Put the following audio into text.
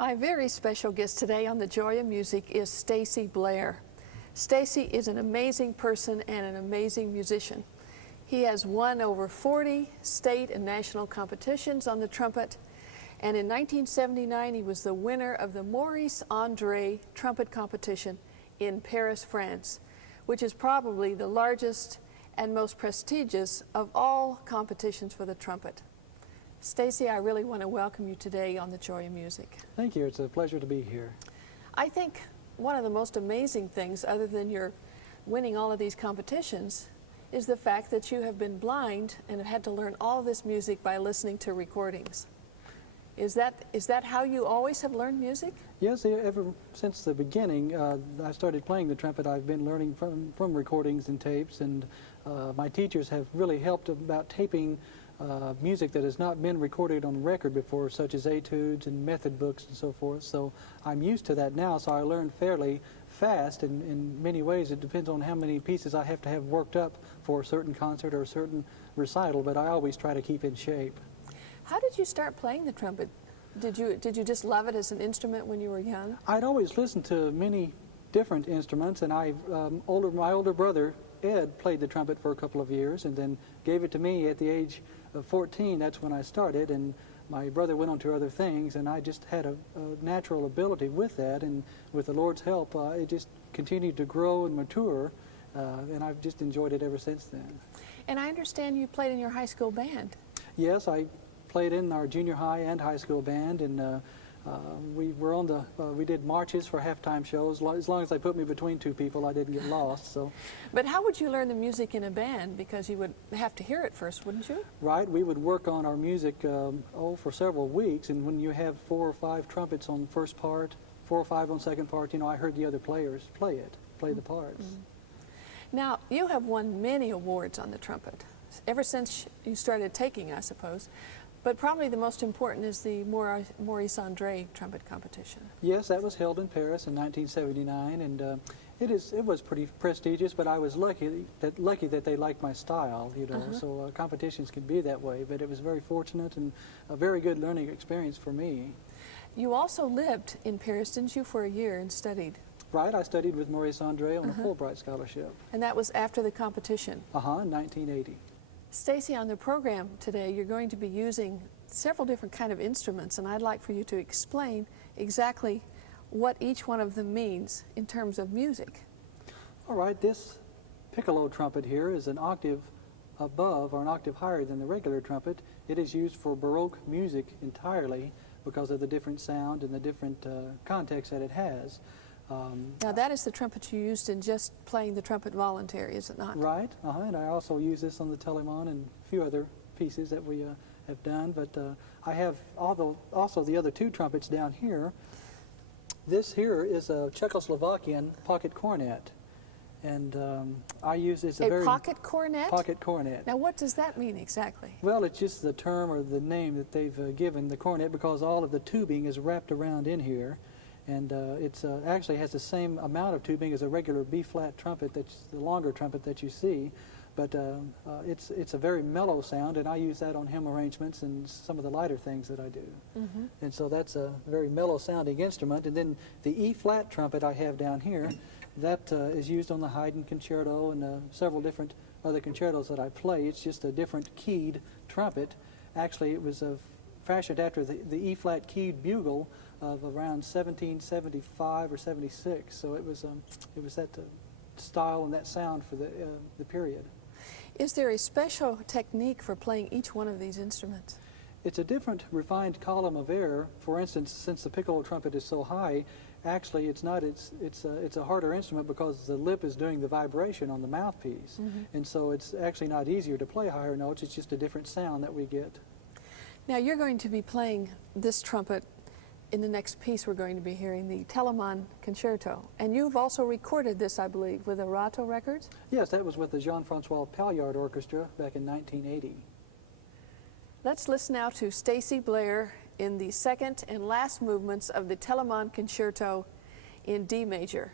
My very special guest today on The Joy of Music is Stacy Blair. Stacy is an amazing person and an amazing musician. He has won over 40 state and national competitions on the trumpet, and in 1979 he was the winner of the Maurice Andre trumpet competition in Paris, France, which is probably the largest and most prestigious of all competitions for the trumpet. Stacy, I really want to welcome you today on The Joy of Music. Thank you. It's a pleasure to be here. I think one of the most amazing things, other than your winning all of these competitions, is the fact that you have been blind and have had to learn all this music by listening to recordings. Is that how you always have learned music? Yes, ever since the beginning, I started playing the trumpet. I've been learning from recordings and tapes, and my teachers have really helped about taping music that has not been recorded on record before, such as etudes and method books and so forth. So I'm used to that now, so I learn fairly fast. In many ways, it depends on how many pieces I have to have worked up for a certain concert or a certain recital, but I always try to keep in shape. How did you start playing the trumpet? Did you just love it as an instrument when you were young? I'd always listened to many different instruments, and my older brother Ed played the trumpet for a couple of years and then gave it to me at the age of 14. That's when I started, and my brother went on to other things, and I just had a natural ability with that, and with the Lord's help it just continued to grow and mature, and I've just enjoyed it ever since then. And I understand you played in your high school band. Yes, I played in our junior high and high school band, and we did marches for halftime shows. As long as they put me between two people, I didn't get lost. So. But how would you learn the music in a band? Because you would have to hear it first, wouldn't you? Right. We would work on our music for several weeks, and when you have 4 or 5 trumpets on the first part, 4 or 5 on the second part, I heard the other players play the parts. Mm-hmm. Now, you have won many awards on the trumpet, ever since you started taking, I suppose. But probably the most important is the Maurice Andre trumpet competition. Yes, that was held in Paris in 1979, and it was pretty prestigious. But I was lucky that they liked my style, So competitions can be that way. But it was very fortunate and a very good learning experience for me. You also lived in Paris, didn't you, for a year and studied? Right, I studied with Maurice Andre on a Fulbright scholarship. And that was after the competition? In 1980. Stacy, on the program today, you're going to be using several different kind of instruments, and I'd like for you to explain exactly what each one of them means in terms of music. All right, this piccolo trumpet here is an octave above or an octave higher than the regular trumpet. It is used for Baroque music entirely because of the different sound and the different context that it has. Now that is the trumpet you used in just playing the trumpet voluntary, is it not? Right, and I also use this on the Telemann and a few other pieces that we have done, but I have also the other 2 trumpets down here. This here is a Czechoslovakian pocket cornet, and I use it's a pocket cornet? Pocket cornet. Now what does that mean exactly? Well, it's just the term or the name that they've given the cornet because all of the tubing is wrapped around in here. And it actually has the same amount of tubing as a regular B-flat trumpet, that's the longer trumpet that you see. But it's a very mellow sound, and I use that on hymn arrangements and some of the lighter things that I do. Mm-hmm. And so that's a very mellow sounding instrument. And then the E-flat trumpet I have down here, that is used on the Haydn Concerto and several different other concertos that I play. It's just a different keyed trumpet. Actually, it was fashioned after the E-flat keyed bugle of around 1775 or 76. So it was that style and that sound for the period. Is there a special technique for playing each one of these instruments? It's a different refined column of air. For instance, since the piccolo trumpet is so high, actually it's a harder instrument because the lip is doing the vibration on the mouthpiece. Mm-hmm. And so it's actually not easier to play higher notes. It's just a different sound that we get. Now you're going to be playing this trumpet in the next piece. We're going to be hearing the Telemann Concerto. And you've also recorded this, I believe, with Arato Records? Yes, that was with the Jean-Francois Paillard Orchestra back in 1980. Let's listen now to Stacy Blair in the second and last movements of the Telemann Concerto in D major.